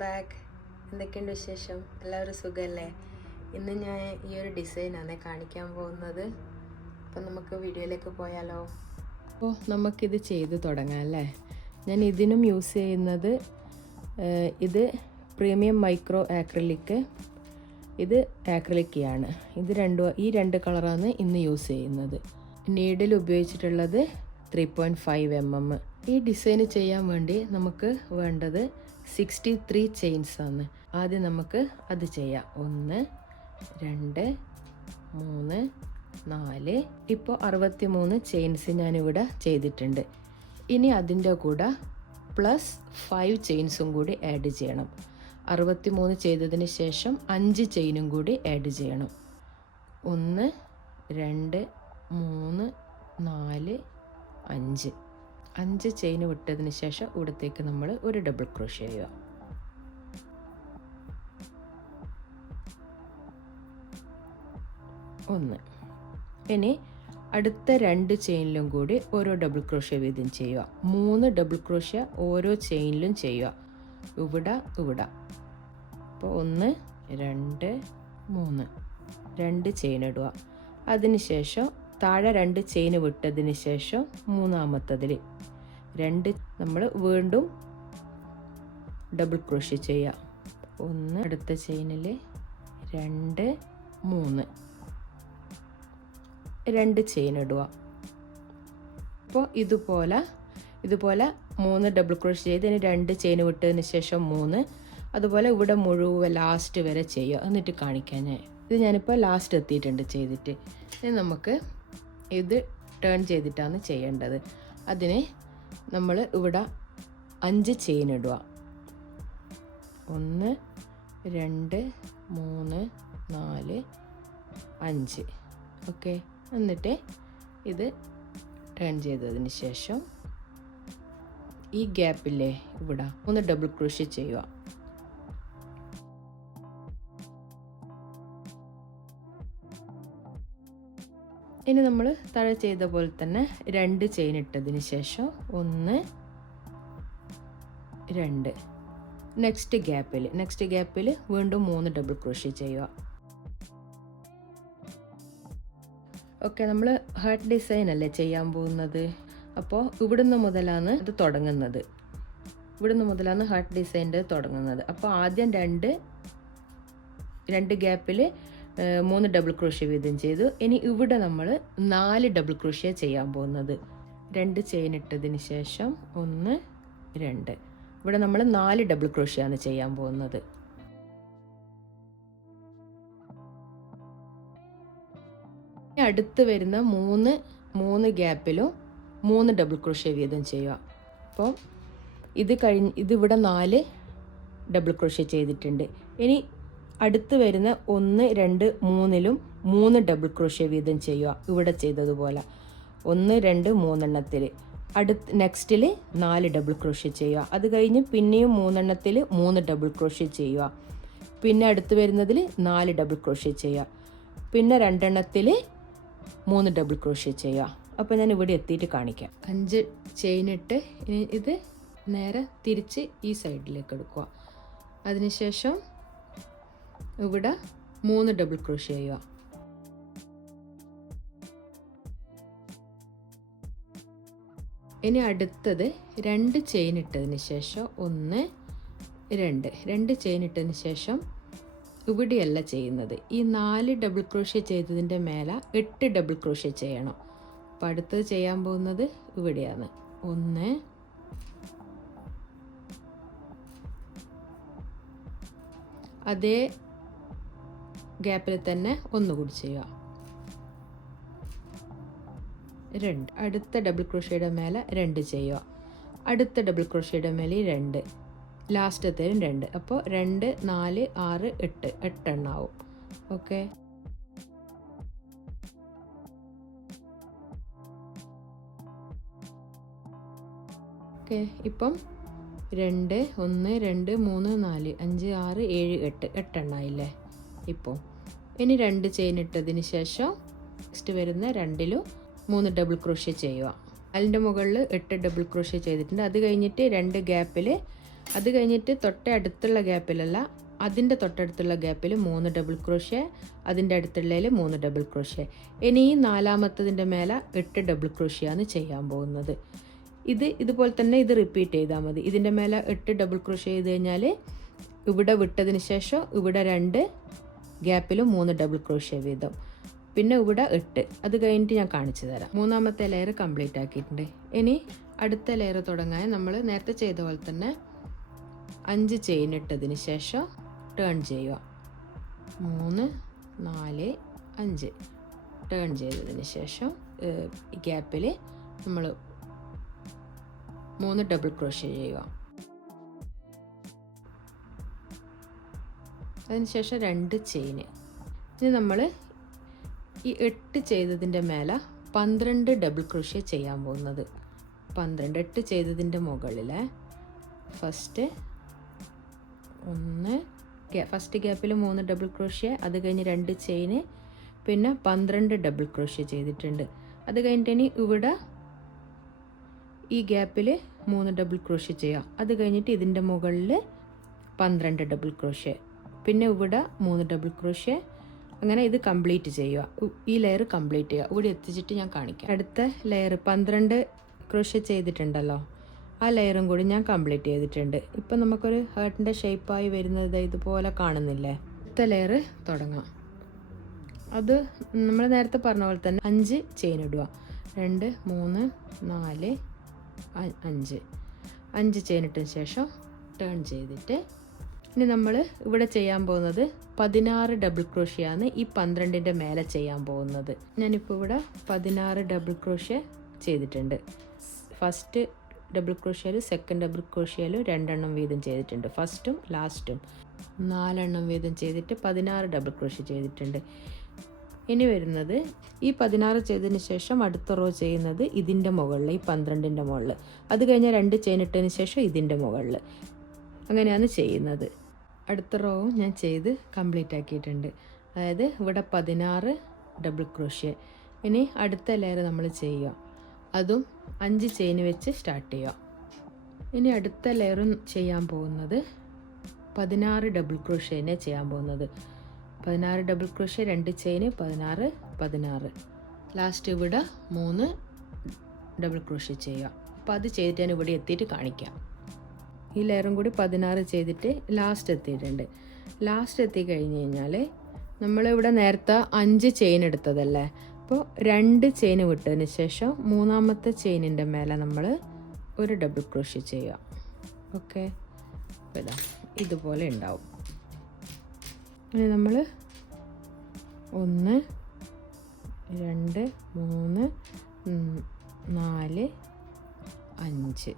Back. എന്തൊക്കെയുണ്ട് വിശേഷം? എല്ലാവരും സുഖമല്ലേ? ഇന്ന് ഞാൻ ഈ ഒരു ഡിസൈനാണ് കാണിക്കാൻ പോകുന്നത്. അപ്പം നമുക്ക് വീഡിയോയിലേക്ക് പോയാലോ? അപ്പോൾ നമുക്കിത് ചെയ്ത് തുടങ്ങാം അല്ലേ? ഞാൻ ഇതിനും യൂസ് ചെയ്യുന്നത് ഇത് പ്രീമിയം മൈക്രോ ആക്രിലിക്, ഇത് ആക്രിലിക്കാണ്. ഈ രണ്ട് കളറാണ് ഇന്ന് യൂസ് ചെയ്യുന്നത്. നീഡിൽ ഉപയോഗിച്ചിട്ടുള്ളത് 3.5 mm. ഈ ഡിസൈൻ ചെയ്യാൻ വേണ്ടി നമുക്ക് വേണ്ടത് 63 ചെയിൻസ് ആണ്. ആദ്യം നമുക്ക് അത് ചെയ്യാം. 1 2 3 4 ഇപ്പോൾ 63 ചെയിൻസ് ഞാനിവിടെ ചെയ്തിട്ടുണ്ട്. ഇനി അതിൻ്റെ കൂടെ പ്ലസ് 5 ചെയിൻസും കൂടി ആഡ് ചെയ്യണം. 63 ചെയ്തതിന് ശേഷം 5 ചെയിനും കൂടി ആഡ് ചെയ്യണം. 1 2 3 4 5 ചെയിൻ വിട്ടതിന് ശേഷം ഇവിടത്തേക്ക് നമ്മൾ ഒരു ഡബിൾ ക്രോഷ്യ ചെയ്യുക. ഒന്ന്. ഇനി അടുത്ത 2 ചെയിനിലും കൂടി ഓരോ ഡബിൾ ക്രോഷ്യ വീതം ചെയ്യുക. 3 ഡബിൾ ക്രോഷ്യ ഓരോ ചെയിനിലും ചെയ്യുക. ഇവിടെ അപ്പോൾ 1 2 3 2 ചെയിൻ ഇടുക. അതിനുശേഷം താഴെ 2 ചെയിൻ വിട്ടതിന് ശേഷം മൂന്നാമത്തതിൽ 2 നമ്മൾ വീണ്ടും ഡബിൾ ക്രോഷ്യ ചെയ്യുക. 1 അടുത്ത ചെയിനിൽ 2 3 2 ചെയിൻ ഇടുക. അപ്പോൾ ഇതുപോലെ 3 ഡബിൾ ക്രോഷ്യ ചെയ്ത് ഇനി 2 ചെയിൻ വിട്ടതിന് ശേഷം 3, അതുപോലെ ഇവിടെ മുഴുവൻ ലാസ്റ്റ് വരെ ചെയ്യുക. എന്നിട്ട് കാണിക്കാൻ ഇത് ഞാനിപ്പോൾ ലാസ്റ്റ് എത്തിയിട്ടുണ്ട് ചെയ്തിട്ട്. ഇനി നമുക്ക് ഇത് ടേൺ ചെയ്തിട്ടാണ് ചെയ്യേണ്ടത്. അതിന് നമ്മൾ ഇവിടെ 5 ചെയിൻ ഇടുക. 1 2 3 4 5. ഓക്കെ. എന്നിട്ട് ഇത് ടേൺ ചെയ്തതിന് ശേഷം ഈ ഗ്യാപ്പില്ലേ ഇവിടെ 1 ഡബിൾ ക്രോഷ്യ ചെയ്യുക. ഇനി നമ്മൾ താഴെ ചെയ്ത പോലെ തന്നെ 2 ചെയിൻ ഇട്ടതിന് ശേഷം 1 2 നെക്സ്റ്റ് ഗ്യാപ്പിൽ വീണ്ടും 3 ഡബിൾ ക്രോഷ്യ ചെയ്യുക. ഓക്കെ, നമ്മൾ ഹാർട്ട് ഡിസൈൻ അല്ലേ ചെയ്യാൻ പോകുന്നത്. അപ്പോൾ ഇവിടുന്ന് മുതലാണ് ഇത് തുടങ്ങുന്നത്. ഹാർട്ട് ഡിസൈൻ്റെ തുടങ്ങുന്നത്. അപ്പോൾ ആദ്യം 2 ഗ്യാപ്പിൽ 3 ഡബിൾ ക്രോഷ്യ വീതം ചെയ്തു. ഇനി ഇവിടെ നമ്മൾ 4 ഡബിൾ ക്രോഷ്യ ചെയ്യാൻ പോകുന്നത്. 2 ചെയിൻ ഇട്ടതിന് ശേഷം 1 2 ഇവിടെ നമ്മൾ 4 ഡബിൾ ക്രോഷ്യ ആണ് ചെയ്യാൻ പോകുന്നത്. അടുത്ത് വരുന്ന 3 ഗ്യാപ്പിലും 3 ഡബിൾ ക്രോഷ്യ വീതം ചെയ്യുക. അപ്പോൾ ഇതിവിടെ 4 ഡബിൾ ക്രോഷ്യ ചെയ്തിട്ടുണ്ട്. ഇനി അടുത്ത് വരുന്ന 1 2 3ലും 3 ഡബിൾ ക്രോഷ്യ വീതം ചെയ്യുക. ഇവിടെ ചെയ്തതുപോലെ 1 2 3 നെക്സ്റ്റിൽ 4 ഡബിൾ ക്രോഷ്യ ചെയ്യുക. അത് കഴിഞ്ഞ് പിന്നെയും 3 3 ഡബിൾ ക്രോഷ്യ ചെയ്യുക. പിന്നെ അടുത്ത് വരുന്നതിൽ 4 ഡബിൾ ക്രോഷ്യ ചെയ്യുക. പിന്നെ 2 3 ഡബിൾ ക്രോഷ്യ ചെയ്യുക. അപ്പോൾ ഞാൻ ഇവിടെ എത്തിയിട്ട് കാണിക്കാം. 5 ചെയിൻ ഇട്ട് ഇത് നേരെ തിരിച്ച് ഈ സൈഡിലേക്ക് എടുക്കുക. അതിനുശേഷം ഇവിടെ 3 ഡബിൾ ക്രോഷ്യ ചെയ്യുക. ഇനി അടുത്തത് 2 ചെയിൻ ഇട്ടതിന് ശേഷം 1 2 ചെയിൻ ഇട്ടതിന് ശേഷം ഇവിടെയല്ല ചെയ്യുന്നത്. ഈ 4 ഡബിൾ ക്രോഷ്യ ചെയ്തതിൻ്റെ മേലെ 8 ഡബിൾ ക്രോഷ്യ ചെയ്യണം. അപ്പം അടുത്തത് ചെയ്യാൻ പോകുന്നത് ഇവിടെയാണ്. 1 അതേ ഗ്യാപ്പിൽ തന്നെ ഒന്നുകൂടി ചെയ്യുക. 2 അടുത്ത ഡബിൾ ക്രോഷ്യയുടെ മേലെ 2 ചെയ്യുക. അടുത്ത ഡബിൾ ക്രോഷ്യയുടെ മേലെ 2, ലാസ്റ്റത്തേലും 2. അപ്പോൾ 2 4 6 8 എണ്ണാവും. ഓക്കെ. ഇപ്പം 2 1 2 3 4 5 6 7 8 എണ്ണായില്ലേ ഇപ്പോൾ. ഇനി 2 ചെയിൻ ഇട്ടതിന് ശേഷം നെക്സ്റ്റ് വരുന്ന 2ലും 3 ഡബിൾ ക്രോഷ്യ ചെയ്യുക. അതിൻ്റെ മുകളിൽ 8 ഡബിൾ ക്രോഷ്യ ചെയ്തിട്ടുണ്ട്. അത് കഴിഞ്ഞിട്ട് 2 ഗ്യാപ്പിൽ അത് കഴിഞ്ഞിട്ട് തൊട്ടടുത്തുള്ള ഗ്യാപ്പിലല്ല, അതിൻ്റെ തൊട്ടടുത്തുള്ള ഗ്യാപ്പിൽ 3 ഡബിൾ ക്രോഷ്യ, അതിൻ്റെ അടുത്തുള്ളതിൽ 3 ഡബിൾ ക്രോഷ്യ. ഇനി ഈ 4ാമത്തതിൻ്റെ മേലെ 8 ഡബിൾ ക്രോഷ്യയാണ് ചെയ്യാൻ പോകുന്നത്. ഇതുപോലെ തന്നെ ഇത് റിപ്പീറ്റ് ചെയ്താൽ മതി. ഇതിൻ്റെ മേലെ 8 ഡബിൾ ക്രോഷ്യ ചെയ്ത് കഴിഞ്ഞാൽ ഇവിടെ വിട്ടതിന് ശേഷം ഇവിടെ 2 ഗ്യാപ്പിലും 3 ഡബിൾ ക്രോഷ്യ വീതം, പിന്നെ ഇവിടെ 8. അത് കഴിഞ്ഞിട്ട് ഞാൻ കാണിച്ചു തരാം. 3ാമത്തെ ലെയർ കംപ്ലീറ്റ് ആക്കിയിട്ടുണ്ട്. ഇനി അടുത്ത ലെയർ തുടങ്ങാൻ നമ്മൾ നേരത്തെ ചെയ്ത പോലെ തന്നെ 5 ചെയിൻ ഇട്ടതിന് ശേഷം ടേൺ ചെയ്യുക. 3 4 5 ടേൺ ചെയ്തതിന് ശേഷം ഈ ഗ്യാപ്പിൽ നമ്മൾ 3 ഡബിൾ ക്രോഷ്യ ചെയ്യുക. അതിനുശേഷം 2 ചെയിന്. ഇനി നമ്മൾ ഈ 8 ചെയ്തതിൻ്റെ മേലെ 12 ഡബിൾ ക്രോഷ്യ ചെയ്യാൻ പോകുന്നത്. 8 ചെയ്തതിൻ്റെ മുകളിൽ ഫസ്റ്റ് ഗ്യാപ്പിൽ 3 ഡബിൾ ക്രോഷ്യ, അത് കഴിഞ്ഞ് 2 ചെയിന്, പിന്നെ 12 ഡബിൾ ക്രോഷ്യ ചെയ്തിട്ടുണ്ട്. അത് കഴിഞ്ഞിട്ട് ഇനി ഇവിടെ ഈ ഗ്യാപ്പിൽ 3 ഡബിൾ ക്രോഷ്യ ചെയ്യുക. അത് കഴിഞ്ഞിട്ട് ഇതിൻ്റെ മുകളിൽ 12 ഡബിൾ ക്രോഷ്യ, പിന്നെ ഇവിടെ 3 ഡബിൾ ക്രോഷ്യ. അങ്ങനെ ഇത് കംപ്ലീറ്റ് ചെയ്യുക. ഈ ലെയർ കംപ്ലീറ്റ് ചെയ്യുക. ഇവിടെ എത്തിച്ചിട്ട് ഞാൻ കാണിക്കാം. അടുത്ത ലെയർ 12 ക്രോഷ്യ ചെയ്തിട്ടുണ്ടല്ലോ, ആ ലെയറും കൂടി ഞാൻ കംപ്ലീറ്റ് ചെയ്തിട്ടുണ്ട്. ഇപ്പം നമുക്കൊരു ഹാർട്ടിൻ്റെ ഷേപ്പായി വരുന്നത് ഇതുപോലെ കാണുന്നില്ലേ. അടുത്ത ലെയർ തുടങ്ങാം. അത് നമ്മൾ നേരത്തെ പറഞ്ഞ പോലെ തന്നെ 5 ചെയിൻ ഇടുക. 2 3 4 5 ചെയിൻ ഇട്ടതിന് ശേഷം ടേൺ ചെയ്തിട്ട് ഇനി നമ്മൾ ഇവിടെ ചെയ്യാൻ പോകുന്നത് 16 ഡബിൾ ക്രോഷ്യയാണ് ഈ 12ൻ്റെ മേലെ ചെയ്യാൻ പോകുന്നത്. ഞാനിപ്പോൾ ഇവിടെ 16 ഡബിൾ ക്രോഷ്യ ചെയ്തിട്ടുണ്ട്. ഫസ്റ്റ് ഡബിൾ ക്രോഷ്യയിലും സെക്കൻഡ് ഡബിൾ ക്രോഷ്യയിലും 2 എണ്ണം വീതം ചെയ്തിട്ടുണ്ട്. ഫസ്റ്റും ലാസ്റ്റും 4 എണ്ണം വീതം ചെയ്തിട്ട് 16 ഡബിൾ ക്രോഷ്യ ചെയ്തിട്ടുണ്ട്. ഇനി വരുന്നത് ഈ 16 ചെയ്തതിന് ശേഷം അടുത്ത റോ ചെയ്യുന്നത് ഇതിൻ്റെ മുകളിൽ, ഈ 12ൻ്റെ മുകളിൽ. അത് കഴിഞ്ഞാൽ 2 ചെയിൻ ഇട്ടതിന് ശേഷം ഇതിൻ്റെ മുകളിൽ. അങ്ങനെയാണ് ചെയ്യുന്നത്. അടുത്ത റോവും ഞാൻ ചെയ്ത് കംപ്ലീറ്റ് ആക്കിയിട്ടുണ്ട്. അതായത് ഇവിടെ 16 ഡബിൾ ക്രോഷ്യ. ഇനി അടുത്ത ലെയർ നമ്മൾ ചെയ്യുക. അതും 5 ചെയിൻ വെച്ച് സ്റ്റാർട്ട് ചെയ്യുക. ഇനി അടുത്ത ലെയറും ചെയ്യാൻ പോകുന്നത് 16 ഡബിൾ ക്രോഷ്യനെ ചെയ്യാൻ പോകുന്നത്. 16 ഡബിൾ ക്രോഷ്യ, 2 ചെയിൻ, 16 ലാസ്റ്റ് ഇവിടെ 3 ഡബിൾ ക്രോഷ്യ ചെയ്യുക. അപ്പോൾ അത് ചെയ്തിട്ട് ഞാൻ ഇവിടെ എത്തിയിട്ട് കാണിക്കാം. ഈ ലെയറും കൂടി 16 ചെയ്തിട്ട് ലാസ്റ്റ് എത്തിയിട്ടുണ്ട്. ലാസ്റ്റ് എത്തിക്കഴിഞ്ഞ് കഴിഞ്ഞാൽ നമ്മളിവിടെ നേരത്തെ 5 ചെയിൻ എടുത്തതല്ലേ, അപ്പോൾ 2 ചെയിൻ വിട്ടതിന് ശേഷം 3ാമത്തെ ചെയിനിൻ്റെ മേലെ നമ്മൾ 1 ഡബിൾ ക്രോഷ്യ ചെയ്യുക. ഓക്കെ, അപ്പോൾ ഇതാ ഇതുപോലെ ഉണ്ടാവും. ഇനി നമ്മൾ 1 2 3 4 5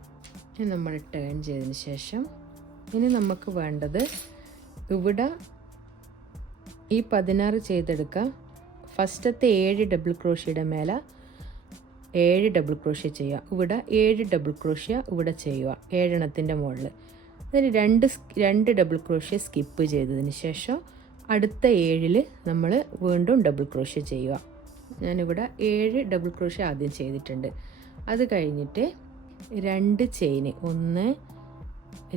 ഇനി നമ്മൾ ടേൺ ചെയ്തതിന് ശേഷം ഇനി നമുക്ക് വേണ്ടത് ഇവിടെ ഈ 16 ചെയ്തെടുക്കുക. ഫസ്റ്റത്തെ 7 ഡബിൾ ക്രോഷ്യയുടെ മേലെ 7 ഡബിൾ ക്രോഷ്യ ചെയ്യുക. ഇവിടെ 7 ഡബിൾ ക്രോഷ്യ ഇവിടെ ചെയ്യുക 7 എണ്ണത്തിൻ്റെ മുകളിൽ. അതിന് 2 ഡബിൾ ക്രോഷ്യ സ്കിപ്പ് ചെയ്തതിന് ശേഷം അടുത്ത 7 നമ്മൾ വീണ്ടും ഡബിൾ ക്രോഷ്യ ചെയ്യുക. ഞാനിവിടെ 7 ഡബിൾ ക്രോഷ്യ ആദ്യം ചെയ്തിട്ടുണ്ട്. അത് കഴിഞ്ഞിട്ട് 2 ചെയിന് 1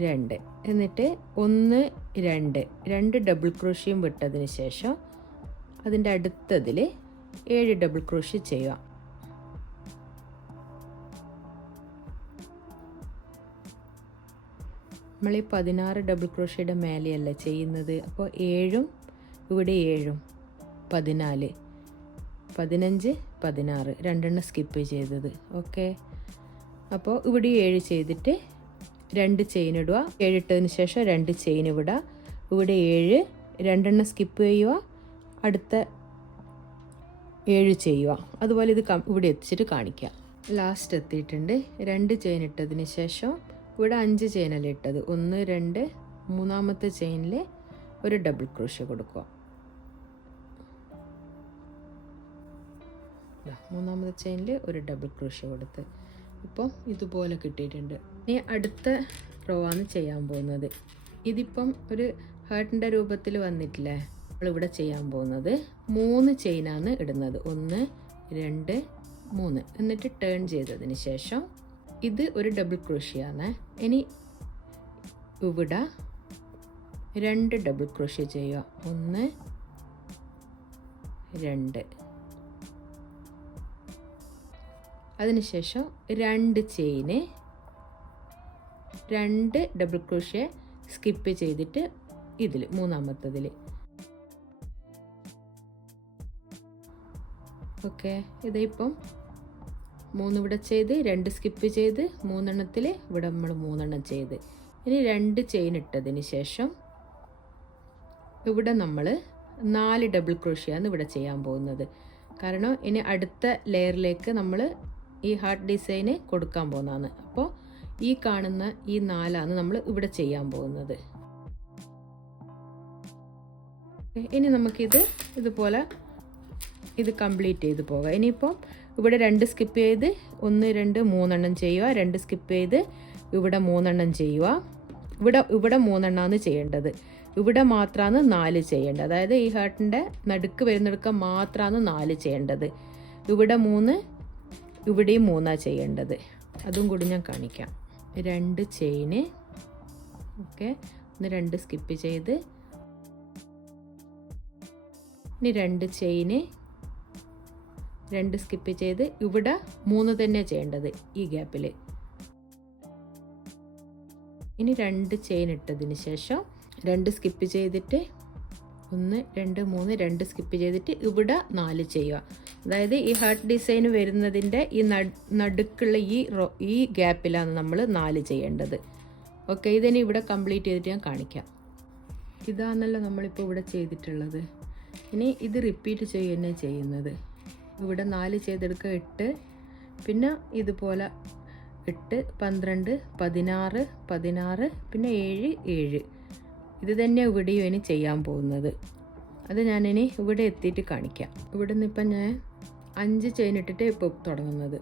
2 എന്നിട്ട് 1 2 ഡബിൾ ക്രോഷ്യയും വിട്ടതിന് ശേഷം അതിൻ്റെ അടുത്തതിൽ 7 ഡബിൾ ക്രോഷ്യ ചെയ്യുക. നമ്മൾ ഈ 16 ഡബിൾ ക്രോഷ്യയുടെ മേലെയല്ല ചെയ്യുന്നത്. അപ്പോൾ 7ഉം ഇവിടെ 7ഉം 14 15 16 2 സ്കിപ്പ് ചെയ്തത്. ഓക്കെ, അപ്പോൾ ഇവിടെ 7 ചെയ്തിട്ട് 2 ചെയിൻ ഇടുക. 7 ഇട്ടതിന് ശേഷം 2 ചെയിൻ വിടുക. ഇവിടെ 7 2 സ്കിപ്പ് ചെയ്യുക. അടുത്ത 7 ചെയ്യുക. അതുപോലെ ഇത് ഇവിടെ എത്തിച്ചിട്ട് കാണിക്കുക. ലാസ്റ്റ് എത്തിയിട്ടുണ്ട്. 2 ചെയിൻ ഇട്ടതിന് ശേഷം ഇവിടെ 5 ചെയിനല്ലേ ഇട്ടത്, 1 2 3ാമത്തെ ചെയിനിൽ 1 ഡബിൾ ക്രോഷ്യ കൊടുക്കുക. 3ാമത്തെ ചെയിനിൽ 1 ഡബിൾ ക്രോഷ്യ കൊടുത്ത് ഇപ്പം ഇതുപോലെ കിട്ടിയിട്ടുണ്ട്. ഇനി അടുത്ത റോ ആണ് ചെയ്യാൻ പോകുന്നത്. ഇതിപ്പം ഒരു ഹാർട്ടിൻ്റെ രൂപത്തിൽ വന്നിട്ടില്ലേ. നമ്മളിവിടെ ചെയ്യാൻ പോകുന്നത് 3 ചെയിനാണ് ഇടുന്നത്. 1 2 3 എന്നിട്ട് ടേൺ ചെയ്തതിന് ശേഷം ഇത് 1 ഡബിൾ ക്രോഷ്യ ആണ്. ഇനി ഇവിടെ 2 ഡബിൾ ക്രോഷ്യ ചെയ്യുക. 1 2. അതിനുശേഷം 2 ചെയിന്, 2 ഡബിൾ ക്രോഷ്യ സ്കിപ്പ് ചെയ്തിട്ട് ഇതിൽ മൂന്നാമത്തതിൽ. ഓക്കെ, ഇതിപ്പം 3 ഇവിടെ ചെയ്ത് 2 സ്കിപ്പ് ചെയ്ത് 3 എണ്ണത്തിൽ ഇവിടെ നമ്മൾ 3 എണ്ണം ചെയ്ത്. ഇനി 2 ചെയിൻ ഇട്ടതിന് ശേഷം ഇവിടെ നമ്മൾ 4 ഡബിൾ ക്രോഷ്യാണ് ഇവിടെ ചെയ്യാൻ പോകുന്നത്. കാരണം ഇനി അടുത്ത ലെയറിലേക്ക് നമ്മൾ ഈ ഹാർട്ട് ഡിസൈന് കൊടുക്കാൻ പോകുന്നതാണ്. അപ്പോൾ ഈ കാണുന്ന ഈ 4 നമ്മൾ ഇവിടെ ചെയ്യാൻ പോകുന്നത്. ഇനി നമുക്കിത് ഇതുപോലെ ഇത് കംപ്ലീറ്റ് ചെയ്ത് പോകാം. ഇനിയിപ്പം ഇവിടെ 2 സ്കിപ്പ് ചെയ്ത് 1 2 3 എണ്ണം ചെയ്യുക. 2 സ്കിപ്പ് ചെയ്ത് ഇവിടെ 3 എണ്ണം ചെയ്യുക. ഇവിടെ 3 എണ്ണമാണ് ചെയ്യേണ്ടത്. ഇവിടെ മാത്രമാണ് 4 ചെയ്യേണ്ടത്. അതായത് ഈ ഹാർട്ടിൻ്റെ നടുക്ക് വരുന്നെടുക്ക മാത്രമാണ് 4 ചെയ്യേണ്ടത്. ഇവിടെ 3, ഇവിടെയും 3 ചെയ്യേണ്ടത്. അതും കൂടി ഞാൻ കാണിക്കാം. 2 ചെയിന്, ഓക്കെ, 2 സ്കിപ്പ് ചെയ്ത് ഇനി 2 ചെയിന്, 2 സ്കിപ്പ് ചെയ്ത് ഇവിടെ 3 തന്നെ ചെയ്യേണ്ടത് ഈ ഗ്യാപ്പിൽ. ഇനി 2 ചെയിൻ ഇട്ടതിന് ശേഷം 2 സ്കിപ്പ് ചെയ്തിട്ട് 1 2 3 2 സ്കിപ്പ് ചെയ്തിട്ട് ഇവിടെ 4 ചെയ്യുക. അതായത് ഈ ഹാർട്ട് ഡിസൈൻ വരുന്നതിൻ്റെ ഈ നടുക്കുള്ള ഈ ഗ്യാപ്പിലാണ് നമ്മൾ 4 ചെയ്യേണ്ടത്. ഓക്കെ, ഇതിനി ഇവിടെ കംപ്ലീറ്റ് ചെയ്തിട്ട് ഞാൻ കാണിക്കാം. ഇതാണല്ലോ നമ്മളിപ്പോൾ ഇവിടെ ചെയ്തിട്ടുള്ളത്. ഇനി ഇത് റിപ്പീറ്റ് ചെയ്യുക ചെയ്യുന്നത്. ഇവിടെ 4 ചെയ്തെടുക്കുക, 8, പിന്നെ ഇതുപോലെ 8 12 16 16 പിന്നെ 7 7. ഇത് തന്നെ ഇവിടെയും ഇനി ചെയ്യാൻ പോകുന്നത്. അത് ഞാനിനി ഇവിടെ എത്തിയിട്ട് കാണിക്കാം. ഇവിടെ നിന്ന് ഇപ്പം ഞാൻ 5 ചെയിൻ ഇട്ടിട്ട് ഇപ്പോൾ തുടങ്ങുന്നത്.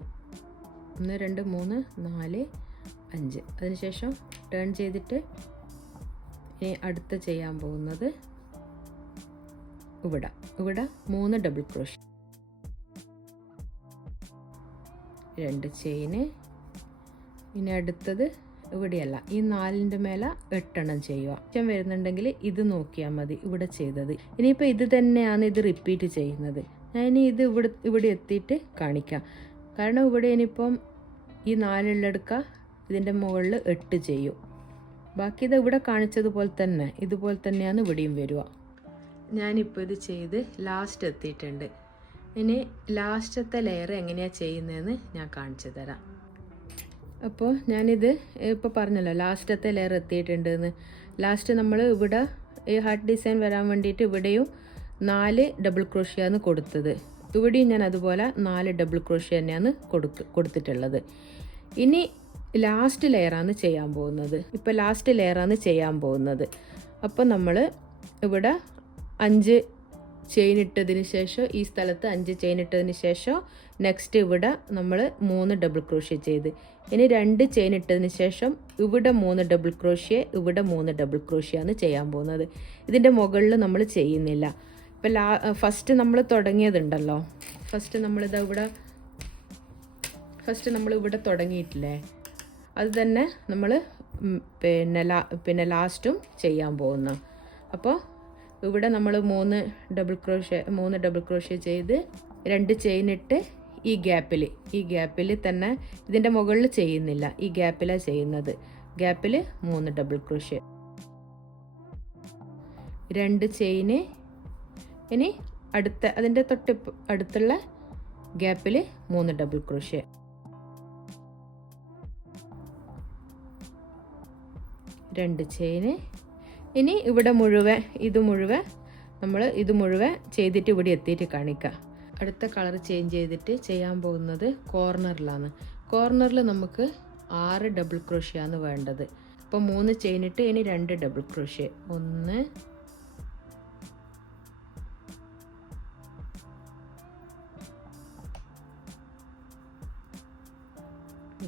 1 2 3 4 5. അതിനുശേഷം ടേൺ ചെയ്തിട്ട് ഇനി അടുത്ത ചെയ്യാൻ പോകുന്നത് ഇവിടെ 3 ഡബിൾ ക്രോഷ്യ, 2 ചെയിന്. ഇനി അടുത്തത് ഇവിടെയല്ല, ഈ 4ൻ്റെ മേലെ 8 എണ്ണം ചെയ്യുക. ഞാൻ വരുന്നുണ്ടെങ്കിൽ ഇത് നോക്കിയാൽ മതി ഇവിടെ ചെയ്തത്. ഇനിയിപ്പോൾ ഇത് തന്നെയാണ് ഇത് റിപ്പീറ്റ് ചെയ്യുന്നത്. ഞാൻ ഇനി ഇത് ഇവിടെ എത്തിയിട്ട് കാണിക്കാം. കാരണം ഇവിടെ ഇനിയിപ്പം ഈ 4 എടുക്കുക, ഇതിൻ്റെ മുകളിൽ 8 ചെയ്യും. ബാക്കി ഇത് ഇവിടെ കാണിച്ചതുപോലെ തന്നെ ഇതുപോലെ തന്നെയാണ് ഇവിടെയും വരിക. ഞാനിപ്പോൾ ഇത് ചെയ്ത് ലാസ്റ്റ് എത്തിയിട്ടുണ്ട്. ഇനി ലാസ്റ്റത്തെ ലെയർ എങ്ങനെയാണ് ചെയ്യുന്നതെന്ന് ഞാൻ കാണിച്ചു തരാം. അപ്പോൾ ഞാനിത് ഇപ്പോൾ പറഞ്ഞല്ലോ ലാസ്റ്റത്തെ ലെയർ എത്തിയിട്ടുണ്ടെന്ന്. ലാസ്റ്റ് നമ്മൾ ഇവിടെ ഈ ഹാർട്ട് ഡിസൈൻ വരാൻ വേണ്ടിയിട്ട് ഇവിടെയും 4 ഡബിൾ ക്രോഷ്യാണ് കൊടുത്തത്. ഇവിടെയും ഞാൻ അതുപോലെ 4 ഡബിൾ ക്രോഷ്യ തന്നെയാണ് കൊടുത്തിട്ടുള്ളത്. ഇനി ലാസ്റ്റ് ലെയറാണ് ചെയ്യാൻ പോകുന്നത്. ഇപ്പോൾ ലാസ്റ്റ് ലെയറാണ് ചെയ്യാൻ പോകുന്നത്. അപ്പോൾ നമ്മൾ ഇവിടെ 5 ചെയിൻ ഇട്ടതിന് ശേഷം ഈ സ്ഥലത്ത് 5 ചെയിൻ ഇട്ടതിന് ശേഷം നെക്സ്റ്റ് ഇവിടെ നമ്മൾ 3 ഡബിൾ ക്രോഷ്യ ചെയ്ത് ഇനി 2 ചെയിൻ ഇട്ടതിന് ശേഷം ഇവിടെ 3 ഡബിൾ ക്രോഷ്യ, ഇവിടെ 3 ഡബിൾ ക്രോഷ്യാണ് ചെയ്യാൻ പോകുന്നത്. ഇതിൻ്റെ മുകളിൽ നമ്മൾ ചെയ്യുന്നില്ല. ഇപ്പം ഫസ്റ്റ് നമ്മൾ തുടങ്ങിയതുണ്ടല്ലോ, ഫസ്റ്റ് നമ്മളിവിടെ തുടങ്ങിയിട്ടില്ലേ, അത് തന്നെ നമ്മൾ പിന്നെ ലാസ്റ്റും ചെയ്യാൻ പോകുന്ന. അപ്പോൾ ഇവിടെ നമ്മൾ 3 ഡബിൾ ക്രോഷ്യ ചെയ്ത് 2 ചെയിൻ ഇട്ട് ഈ ഗ്യാപ്പിൽ തന്നെ ഇതിൻ്റെ മുകളിൽ ചെയ്യുന്നില്ല, ഈ ഗ്യാപ്പിലാണ് ചെയ്യുന്നത്. ഗ്യാപ്പിൽ 3 ഡബിൾ ക്രോഷ്യ, 2 ചെയിന്. ഇനി അതിൻ്റെ തൊട്ട് അടുത്തുള്ള ഗ്യാപ്പിൽ 3 ഡബിൾ ക്രോഷ്യ, 2 ചെയിന്. ഇനി ഇവിടെ ഇത് മുഴുവൻ ചെയ്തിട്ട് ഇവിടെ എത്തിയിട്ട് കാണിക്കാം. അടുത്ത കളർ ചേഞ്ച് ചെയ്തിട്ട് ചെയ്യാൻ പോകുന്നത് കോർണറിലാണ്. കോർണറിൽ നമുക്ക് 6 ഡബിൾ ക്രോഷ്യാണ് വേണ്ടത്. അപ്പോൾ 3 ചെയിൻ ഇട്ട് ഇനി 2 ഡബിൾ ക്രോഷ്യ, 1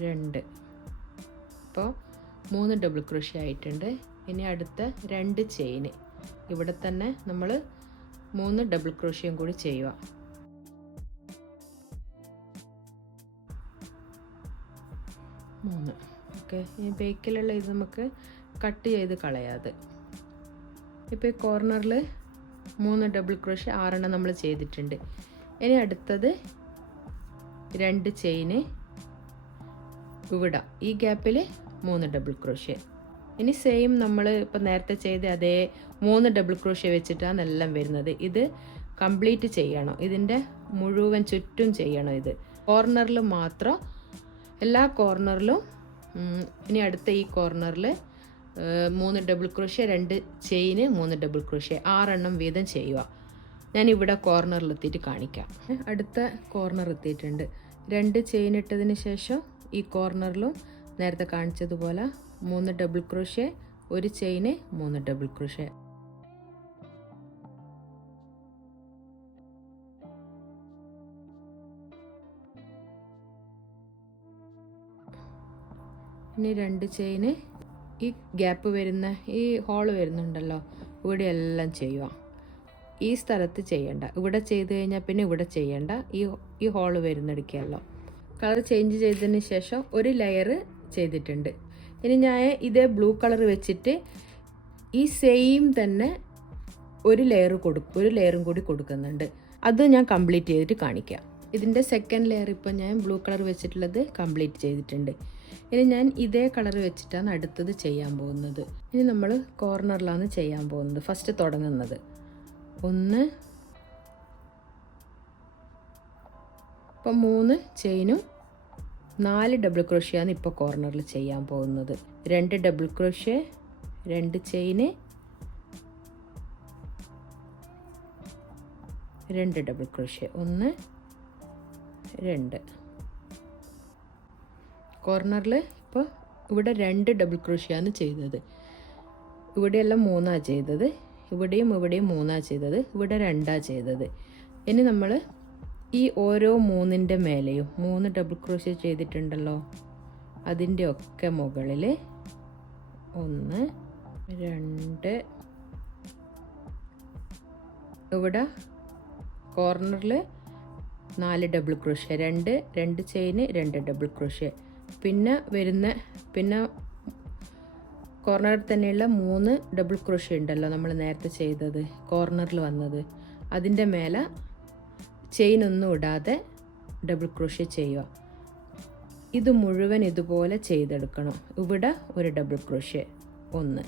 2. അപ്പോൾ 3 ഡബിൾ ക്രോഷ്യ ആയിട്ടുണ്ട്. ഇനി അടുത്ത 2 ചെയിന് ഇവിടെ തന്നെ നമ്മൾ 3 ഡബിൾ ക്രോഷ്യം കൂടി ചെയ്യുക. 3. ഓക്കെ, ഈ ബേക്കിലുള്ള ഇത് നമുക്ക് കട്ട് ചെയ്ത് കളയാതെ. ഇപ്പോൾ ഈ കോർണറിൽ 3 ഡബിൾ ക്രോഷ്യ 6 നമ്മൾ ചെയ്തിട്ടുണ്ട്. ഇനി അടുത്തത് 2 ചെയിന് ഇവിടെ ഈ ഗ്യാപ്പിൽ 3 ഡബിൾ ക്രോഷ്യ. ഇനി സെയിം നമ്മൾ ഇപ്പോൾ നേരത്തെ ചെയ്ത അതേ 3 ഡബിൾ ക്രോഷ്യ വെച്ചിട്ടാണ് എല്ലാം വരുന്നത്. ഇത് കംപ്ലീറ്റ് ചെയ്യണം, ഇതിൻ്റെ മുഴുവൻ ചുറ്റും ചെയ്യണം. ഇത് കോർണറിൽ മാത്രം, എല്ലാ കോർണറിലും. ഇനി അടുത്ത ഈ കോർണറിൽ 3 ഡബിൾ ക്രോഷ്യ 2 ചെയിന് 3 ഡബിൾ ക്രോഷ്യ 6 വീതം ചെയ്യുക. ഞാനിവിടെ കോർണറിലെത്തിയിട്ട് കാണിക്കാം. അടുത്ത കോർണർ എത്തിയിട്ടുണ്ട്. 2 ചെയിൻ ഇട്ടതിന് ശേഷം ഈ കോർണറിലും നേരത്തെ കാണിച്ചതുപോലെ 3 ഡബിൾ ക്രോഷ്യ, 1 ചെയിന് 3 ഡബിൾ ക്രോഷ്യ. ഇനി 2 ചെയിന് ഈ ഗ്യാപ്പ് വരുന്ന ഈ ഹോള് വരുന്നുണ്ടല്ലോ, ഇവിടെ എല്ലാം ചെയ്യുക. ഈ സ്ഥലത്ത് ചെയ്യണ്ട, ഇവിടെ ചെയ്ത് കഴിഞ്ഞാൽ പിന്നെ ഇവിടെ ചെയ്യണ്ട. ഈ ഹോള് വരുന്നിടയ്ക്കല്ലോ. കളർ ചേഞ്ച് ചെയ്തതിന് ശേഷം ഒരു ലെയർ ചെയ്തിട്ടുണ്ട്. ഇനി ഞാൻ ഇതേ ബ്ലൂ കളർ വെച്ചിട്ട് ഈ സെയിം തന്നെ ഒരു ലെയറും കൂടി കൊടുക്കുന്നുണ്ട്. അത് ഞാൻ കംപ്ലീറ്റ് ചെയ്തിട്ട് കാണിക്കാം. ഇതിൻ്റെ സെക്കൻഡ് ലെയർ ഇപ്പോൾ ഞാൻ ബ്ലൂ കളർ വെച്ചിട്ടുള്ളത് കംപ്ലീറ്റ് ചെയ്തിട്ടുണ്ട്. ഇനി ഞാൻ ഇതേ കളർ വെച്ചിട്ടാണ് അടുത്തത് ചെയ്യാൻ പോകുന്നത്. ഇനി നമ്മൾ കോർണറിലാണ് ചെയ്യാൻ പോകുന്നത്. ഫസ്റ്റ് തുടങ്ങുന്നത് 1, ഇപ്പം 3 ചെയിനും 4 ഡബിൾ ക്രോഷ്യാണ് ഇപ്പോൾ കോർണറിൽ ചെയ്യാൻ പോകുന്നത്. 2 ഡബിൾ ക്രോഷ്യ, 2 ചെയിന്, 2 ഡബിൾ ക്രോഷ്യ, 1 2. കോർണറിൽ ഇപ്പോൾ ഇവിടെ 2 ഡബിൾ ക്രോഷ്യാണ് ചെയ്തത്. ഇവിടെയെല്ലാം 3 ചെയ്തത്, ഇവിടെയും 3 ചെയ്തത്, ഇവിടെ 2 ചെയ്തത്. ഇനി നമ്മൾ ഈ ഓരോ 3ൻ്റെ മേലെയും 3 ഡബിൾ ക്രോഷ്യ ചെയ്തിട്ടുണ്ടല്ലോ, അതിൻ്റെ ഒക്കെ മുകളിൽ 1 2, ഇവിടെ കോർണറിൽ 4 ഡബിൾ ക്രോഷ്യ, 2 ചെയിന് 2 ഡബിൾ ക്രോഷ്യ. പിന്നെ കോർണറിൽ തന്നെയുള്ള 3 ഡബിൾ ക്രോഷ്യ ഉണ്ടല്ലോ നമ്മൾ നേരത്തെ ചെയ്തത്, കോർണറിൽ വന്നത്, അതിൻ്റെ മേലെ ചെയിനൊന്നും ഇടാതെ ഡബിൾ ക്രോഷ്യ ചെയ്യുക. ഇത് മുഴുവൻ ഇതുപോലെ ചെയ്തെടുക്കണം. ഇവിടെ ഒരു ഡബിൾ ക്രോഷ്യ 1.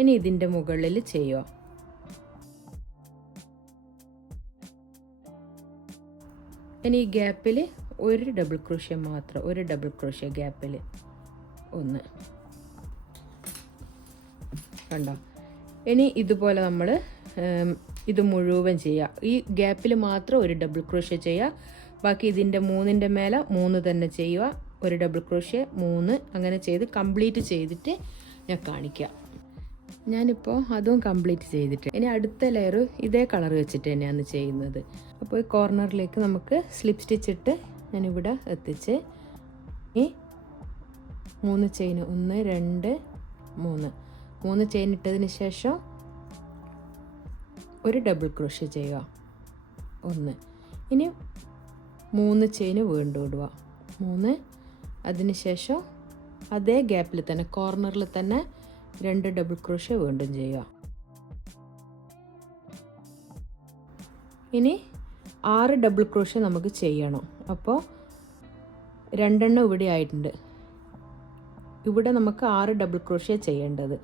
ഇനി ഇതിൻ്റെ മുകളിൽ ചെയ്യുക. ഇനി ഈ ഗ്യാപ്പിൽ ഒരു ഡബിൾ ക്രോഷ്യ മാത്രം, ഒരു ഡബിൾ ക്രോഷ്യ ഗ്യാപ്പിൽ 1 കണ്ടോ. ഇനി ഇതുപോലെ നമ്മൾ ഇത് മുഴുവൻ ചെയ്യുക. ഈ ഗ്യാപ്പിൽ മാത്രം ഒരു ഡബിൾ ക്രോഷ്യ ചെയ്യുക. ബാക്കി ഇതിൻ്റെ 3ൻ്റെ മേലെ 3 തന്നെ ചെയ്യുക. ഒരു ഡബിൾ ക്രോഷ്യ 3 അങ്ങനെ ചെയ്ത് കംപ്ലീറ്റ് ചെയ്തിട്ട് ഞാൻ കാണിക്കാം. ഞാനിപ്പോൾ അതും കംപ്ലീറ്റ് ചെയ്തിട്ട് ഇനി അടുത്ത ലെയർ ഇതേ കളർ വെച്ചിട്ട് തന്നെയാണ് ചെയ്യുന്നത്. അപ്പോൾ ഈ കോർണറിലേക്ക് നമുക്ക് സ്ലിപ്പ് സ്റ്റിച്ച് ഇട്ട് ഞാനിവിടെ എത്തിച്ച് ഈ 3 ചെയിൻ 1 2 3 ചെയിൻ ഇട്ടതിന് ശേഷം ഒരു ഡബിൾ ക്രോഷ്യ ചെയ്യുക 1. ഇനി 3 ചെയിൻ വീണ്ടും ഇടുക 3. അതിന് ശേഷം അതേ ഗ്യാപ്പിൽ തന്നെ കോർണറിൽ തന്നെ 2 ഡബിൾ ക്രോഷ്യ വീണ്ടും ചെയ്യുക. ഇനി 6 ഡബിൾ ക്രോഷ്യ നമുക്ക് ചെയ്യണം. അപ്പോൾ 2 ഇവിടെ ആയിട്ടുണ്ട്. ഇവിടെ നമുക്ക് 6 ഡബിൾ ക്രോഷ്യ ചെയ്യേണ്ടത്.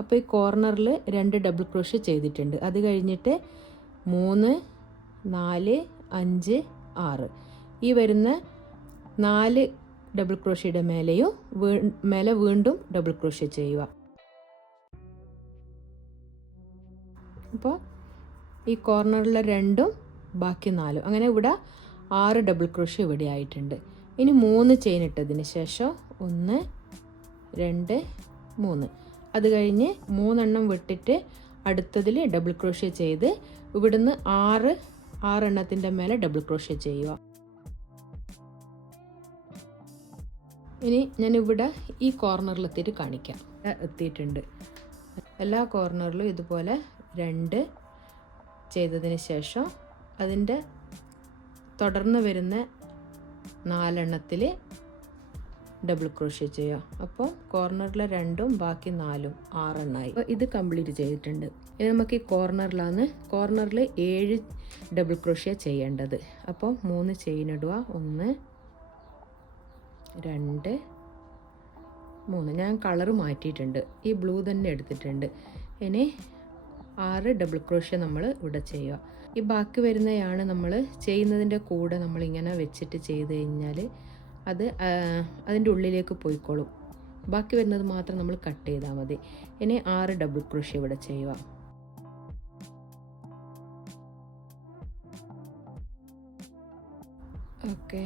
അപ്പോൾ ഈ കോർണറിൽ 2 ഡബിൾ ക്രോഷ്യ ചെയ്തിട്ടുണ്ട്. അത് കഴിഞ്ഞിട്ട് 3 4 5 6 ഈ വരുന്ന 4 ഡബിൾ ക്രോഷ്യയുടെ മേലെ വീണ്ടും ഡബിൾ ക്രോഷ്യ ചെയ്യുക. അപ്പോൾ ഈ കോർണറിലെ 2 ബാക്കി 4 അങ്ങനെ ഇവിടെ 6 ഡബിൾ ക്രോഷ്യ ഇവിടെ ആയിട്ടുണ്ട്. ഇനി 3 ചെയിൻ ഇട്ടതിന് ശേഷം 1 2 3 അത് കഴിഞ്ഞ് 3 വിട്ടിട്ട് അടുത്തതിൽ ഡബിൾ ക്രോഷ്യ ചെയ്ത് ഇവിടുന്ന് 6 എണ്ണത്തിൻ്റെ മേലെ ഡബിൾ ക്രോഷ്യ ചെയ്യുക. ഇനി ഞാനിവിടെ ഈ കോർണറിലെത്തിയിട്ട് കാണിക്കാം. എത്തിയിട്ടുണ്ട്. എല്ലാ കോർണറിലും ഇതുപോലെ 2 ചെയ്തതിന് ശേഷം അതിൻ്റെ തുടർന്ന് വരുന്ന 4 എണ്ണത്തിൽ ഡബിൾ ക്രോഷ്യ ചെയ്യുക. അപ്പോൾ കോർണറിലെ 2ഉം ബാക്കി 4ഉം 6 എണ്ണമായി. അപ്പോൾ ഇത് കംപ്ലീറ്റ് ചെയ്തിട്ടുണ്ട്. ഇനി നമുക്ക് ഈ കോർണറിൽ 7 ഡബിൾ ക്രോഷ്യ ചെയ്യേണ്ടത്. അപ്പോൾ 3 ചെയിൻ ഇടുക. 1 2 3. ഞാൻ കളറ് മാറ്റിയിട്ടുണ്ട്, ഈ ബ്ലൂ തന്നെ എടുത്തിട്ടുണ്ട്. ഇനി 6 ഡബിൾ ക്രോഷ്യ നമ്മൾ ഇവിടെ ചെയ്യുക. ഈ ബാക്കി വരുന്നതാണ് നമ്മൾ ചെയ്യുന്നതിൻ്റെ കൂടെ നമ്മളിങ്ങനെ വെച്ചിട്ട് ചെയ്ത് കഴിഞ്ഞാൽ അത് അതിൻ്റെ ഉള്ളിലേക്ക് പോയിക്കോളും. ബാക്കി വരുന്നത് മാത്രം നമ്മൾ കട്ട് ചെയ്താൽ മതി. ഇനി 6 ഡബിൾ ക്രോഷ്യ ഇവിടെ ചെയ്യുക. ഓക്കെ,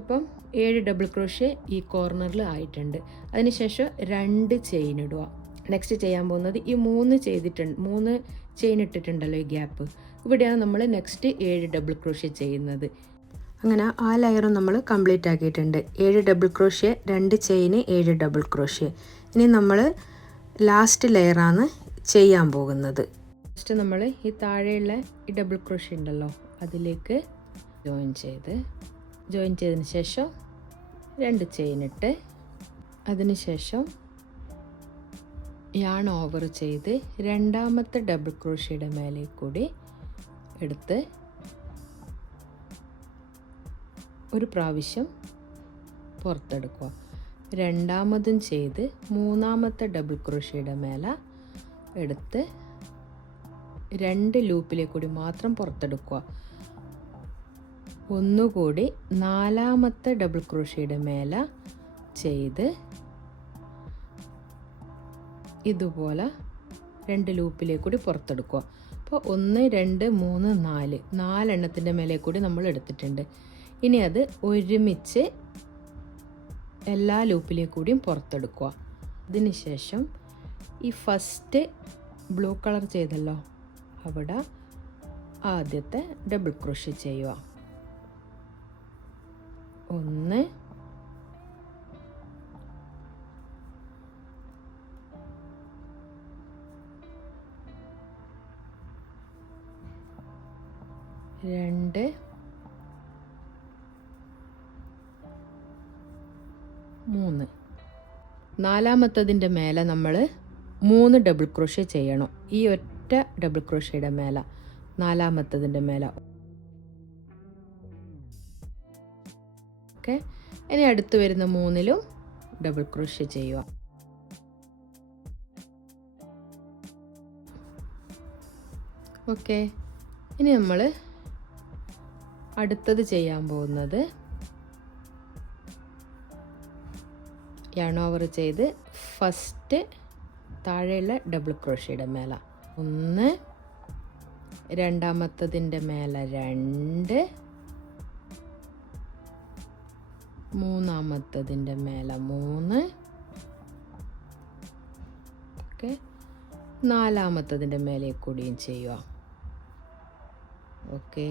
ഇപ്പം 7 ഡബിൾ ക്രോഷ്യ ഈ കോർണറിൽ ആയിട്ടുണ്ട്. അതിനുശേഷം 2 ചെയിൻ ഇടുക. നെക്സ്റ്റ് ചെയ്യാൻ പോകുന്നത് ഈ 3 ചെയിൻ ഇട്ടിട്ടുണ്ടല്ലോ, ഈ ഗ്യാപ്പ് ഇവിടെയാണ് നമ്മൾ നെക്സ്റ്റ് 7 ഡബിൾ ക്രോഷ്യ ചെയ്യുന്നത്. അങ്ങനെ ആ ലെയറും നമ്മൾ കംപ്ലീറ്റ് ആക്കിയിട്ടുണ്ട്. 7 ഡബിൾ ക്രോഷ്യ, 2 ചെയിന്, 7 ഡബിൾ ക്രോഷ്യ. ഇനി നമ്മൾ ലാസ്റ്റ് ലെയറാണ് ചെയ്യാൻ പോകുന്നത്. ഫസ്റ്റ് നമ്മൾ ഈ താഴെയുള്ള ഈ ഡബിൾ ക്രോഷ്യ ഉണ്ടല്ലോ അതിലേക്ക് ജോയിൻ ചെയ്തതിന് ശേഷം 2 ചെയിൻ ഇട്ട് അതിനുശേഷം യാൺ ഓവർ ചെയ്ത് രണ്ടാമത്തെ ഡബിൾ ക്രോഷ്യയുടെ മേലെ കൂടി എടുത്ത് ഒരു പ്രാവശ്യം പുറത്തെടുക്കുക. രണ്ടാമതും ചെയ്ത് മൂന്നാമത്തെ ഡബിൾ ക്രോഷ്യയുടെ മേലെ എടുത്ത് 2 ലൂപ്പിലെ കൂടി മാത്രം പുറത്തെടുക്കുക. ഒന്നുകൂടി 4ാമത്തെ ഡബിൾ ക്രോഷ്യയുടെ മേലെ ചെയ്ത് ഇതുപോലെ 2 ലൂപ്പിലെ കൂടി പുറത്തെടുക്കുക. അപ്പോൾ 1 2 3 4 4 മേലെ കൂടി നമ്മൾ എടുത്തിട്ടുണ്ട്. ഇനി അത് ഒരുമിച്ച് എല്ലാ ലൂപ്പിലെ കൂടിയും പുറത്തെടുക്കുക. അതിനുശേഷം ഈ ഫസ്റ്റ് ബ്ലൂ കളർ ചെയ്തല്ലോ അവിടെ ആദ്യത്തെ ഡബിൾ ക്രോഷ്യ ചെയ്യുക. 1 2 3. 4ാമത്തതിൻ്റെ മേലെ നമ്മൾ 3 ഡബിൾ ക്രോഷ്യ ചെയ്യണം. ഈ ഒറ്റ ഡബിൾ ക്രോഷ്യയുടെ മേലെ 4ാമത്തതിൻ്റെ മേലെ. ഓക്കെ, ഇനി അടുത്ത് വരുന്ന 3ലും ഡബിൾ ക്രോഷ്യ ചെയ്യുക. ഓക്കെ, ഇനി നമ്മൾ അടുത്തത് ചെയ്യാൻ പോകുന്നത് യാൺ ഓവർ ചെയ്ത് ഫസ്റ്റ് താഴെയുള്ള ഡബിൾ ക്രോഷ്യയുടെ മേലെ 1, രണ്ടാമത്തതിൻ്റെ മേലെ 2, മൂന്നാമത്തതിൻ്റെ മേലെ 3, ഓക്കെ, 4ാമത്തതിൻ്റെ മേലെ കൂടിയും ചെയ്യുക. ഓക്കെ,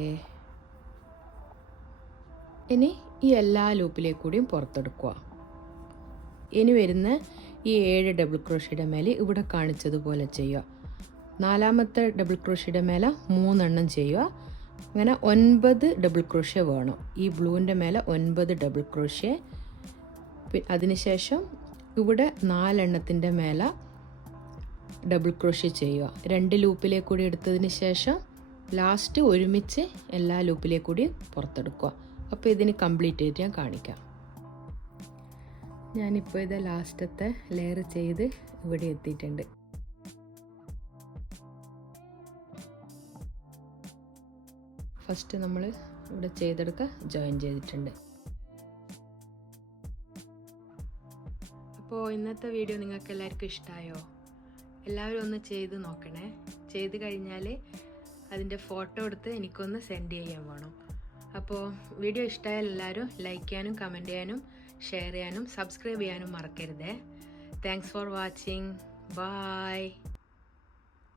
ഇനി ഈ എല്ലാ ലൂപ്പിലെ കൂടിയും പുറത്തെടുക്കുക. ഇനി വരുന്ന ഈ 7 ഡബിൾ ക്രോഷ്യയുടെ മേലെ ഇവിടെ കാണിച്ചതുപോലെ ചെയ്യുക. 4ാമത്തെ ഡബിൾ ക്രോഷ്യയുടെ മേലെ 3 എണ്ണം ചെയ്യുക. അങ്ങനെ 9 ഡബിൾ ക്രോഷ്യ വേണം. ഈ ബ്ലൂവിൻ്റെ മേലെ 9 ഡബിൾ ക്രോഷ്യ. അതിനുശേഷം ഇവിടെ 4 എണ്ണത്തിൻ്റെ മേലെ ഡബിൾ ക്രോഷ്യ ചെയ്യുക. 2 ലൂപ്പിലെ കൂടി എടുത്തതിന് ശേഷം ലാസ്റ്റ് ഒരുമിച്ച് എല്ലാ ലൂപ്പിലെ കൂടി പുറത്തെടുക്കുക. അപ്പോൾ ഇതിന് കംപ്ലീറ്റ് ആയിട്ട് ഞാൻ കാണിക്കാം. ഞാനിപ്പോൾ ഇത് ലാസ്റ്റത്തെ ലെയർ ചെയ്ത് ഇവിടെ എത്തിയിട്ടുണ്ട്. ഫസ്റ്റ് നമ്മൾ ഇവിടെ ചെയ്തെടുക്കുക, ജോയിൻ ചെയ്തിട്ടുണ്ട്. അപ്പോൾ ഇന്നത്തെ വീഡിയോ നിങ്ങൾക്ക് എല്ലാവർക്കും ഇഷ്ടമായോ? എല്ലാവരും ഒന്ന് ചെയ്ത് നോക്കണേ. ചെയ്ത് കഴിഞ്ഞാൽ അതിൻ്റെ ഫോട്ടോ എടുത്ത് എനിക്കൊന്ന് സെൻഡ് ചെയ്യാൻ വേണം. അപ്പോൾ വീഡിയോ ഇഷ്ടമായാൽ എല്ലാവരും ലൈക്ക് ചെയ്യാനും കമൻറ്റ് ചെയ്യാനും ഷെയർ ചെയ്യാനും സബ്സ്ക്രൈബ് ചെയ്യാനും മറക്കരുതേ. Thanks for watching. ബൈ.